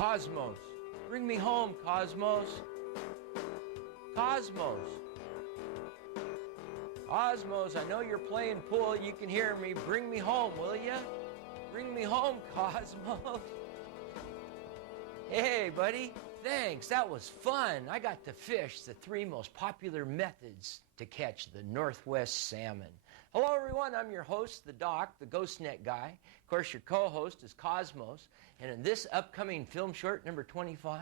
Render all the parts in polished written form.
Cosmos. Bring me home, Cosmos. Cosmos. Cosmos, I know you're playing pool. You can hear me. Bring me home, will you? Bring me home, Cosmos. Hey, buddy. Thanks. That was fun. I got to fish the 3 most popular methods to catch the Northwest salmon. Hello, everyone. I'm your host, the Doc, the Ghost Net guy. Of course, your co-host is Cosmos. And in this upcoming film short, number 25,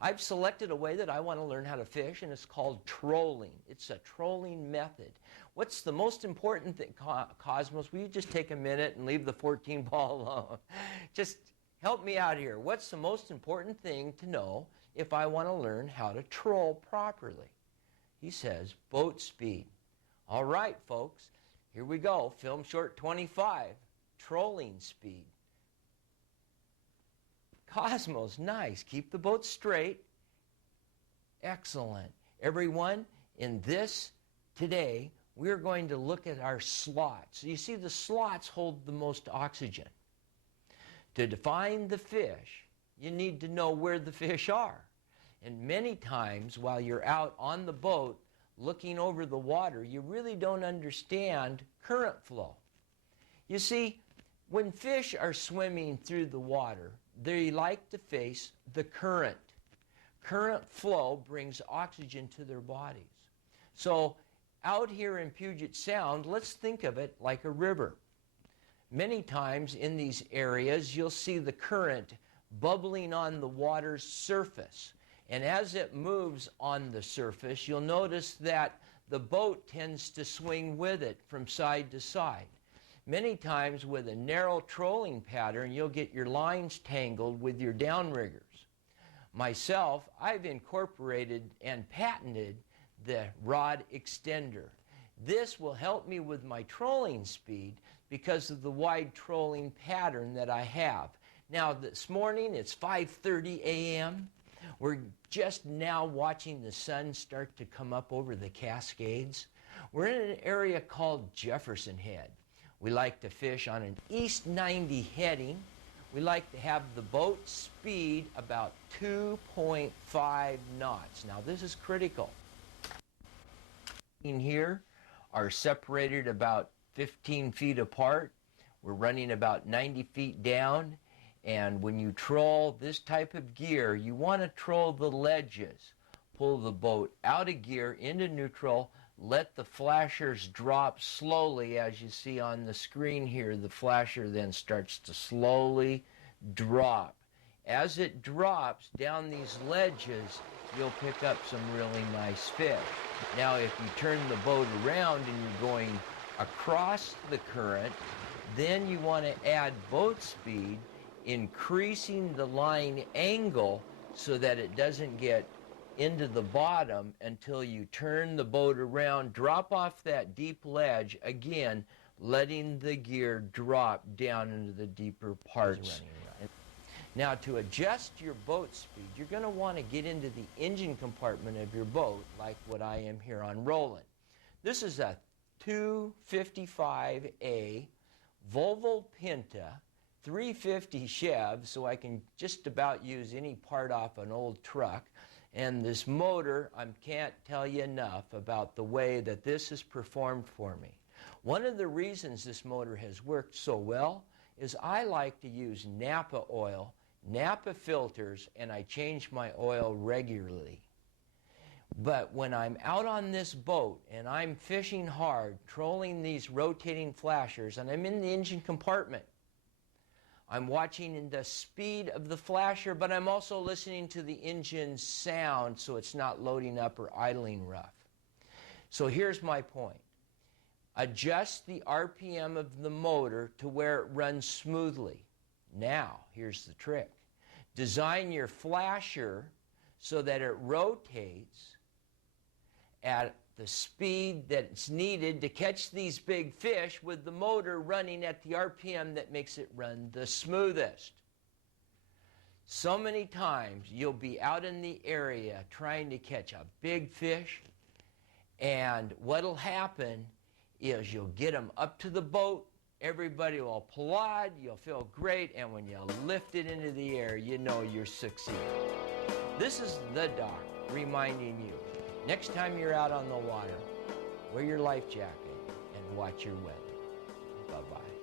I've selected a way that I want to learn how to fish, and it's called trolling. It's a trolling method. What's the most important thing, Cosmos? Will you just take a minute and leave the 14 ball alone? Just help me out here. What's the most important thing to know if I want to learn how to troll properly? He says, boat speed. All right, folks, here we go. Film short 25, trolling speed. Cosmos, nice. Keep the boat straight. Excellent. Everyone, in this today, we're going to look at our slots. You see, the slots hold the most oxygen. To define the fish, you need to know where the fish are. And many times while you're out on the boat looking over the water, you really don't understand current flow. You see, when fish are swimming through the water, they like to face the current. Current flow brings oxygen to their bodies. So out here in Puget Sound, let's think of it like a river. Many times in these areas, you'll see the current bubbling on the water's surface. And as it moves on the surface, you'll notice that the boat tends to swing with it from side to side. Many times with a narrow trolling pattern, you'll get your lines tangled with your downriggers. Myself, I've incorporated and patented the rod extender. This will help me with my trolling speed because of the wide trolling pattern that I have. Now this morning it's 5:30 a.m. We're just now watching the sun start to come up over the Cascades. We're in an area called Jefferson Head. We like to fish on an east 90 heading. We like to have the boat speed about 2.5 knots. Now this is critical. In here are separated about 15 feet apart. We're running about 90 feet down. And when you troll this type of gear, you want to troll the ledges. Pull the boat out of gear into neutral. Let the flashers drop slowly, as you see on the screen here. The flasher then starts to slowly drop. As it drops down these ledges, you'll pick up some really nice fish. Now, if you turn the boat around and you're going across the current, then you want to add boat speed, increasing the line angle so that it doesn't get into the bottom until you turn the boat around, drop off that deep ledge, again, letting the gear drop down into the deeper parts. Now, to adjust your boat speed, you're going to want to get into the engine compartment of your boat, like what I am here on Roland. This is a 255A Volvo Pinta 350 Chev, so I can just about use any part off an old truck. And this motor, I can't tell you enough about the way that this has performed for me. One of the reasons this motor has worked so well is I like to use Napa oil, Napa filters, and I change my oil regularly. But when I'm out on this boat and I'm fishing hard, trolling these rotating flashers, and I'm in the engine compartment, I'm watching the speed of the flasher, but I'm also listening to the engine sound so it's not loading up or idling rough. So here's my point. Adjust the RPM of the motor to where it runs smoothly. Now, here's the trick. Design your flasher so that it rotates at the speed that's needed to catch these big fish, with the motor running at the RPM that makes it run the smoothest. So many times you'll be out in the area trying to catch a big fish, and what'll happen is you'll get them up to the boat Everybody will applaud, you'll feel great, and when you lift it into the air, you know you're succeeding. This is the doc reminding you, next time you're out on the water, wear your life jacket and watch your weather. Bye-bye.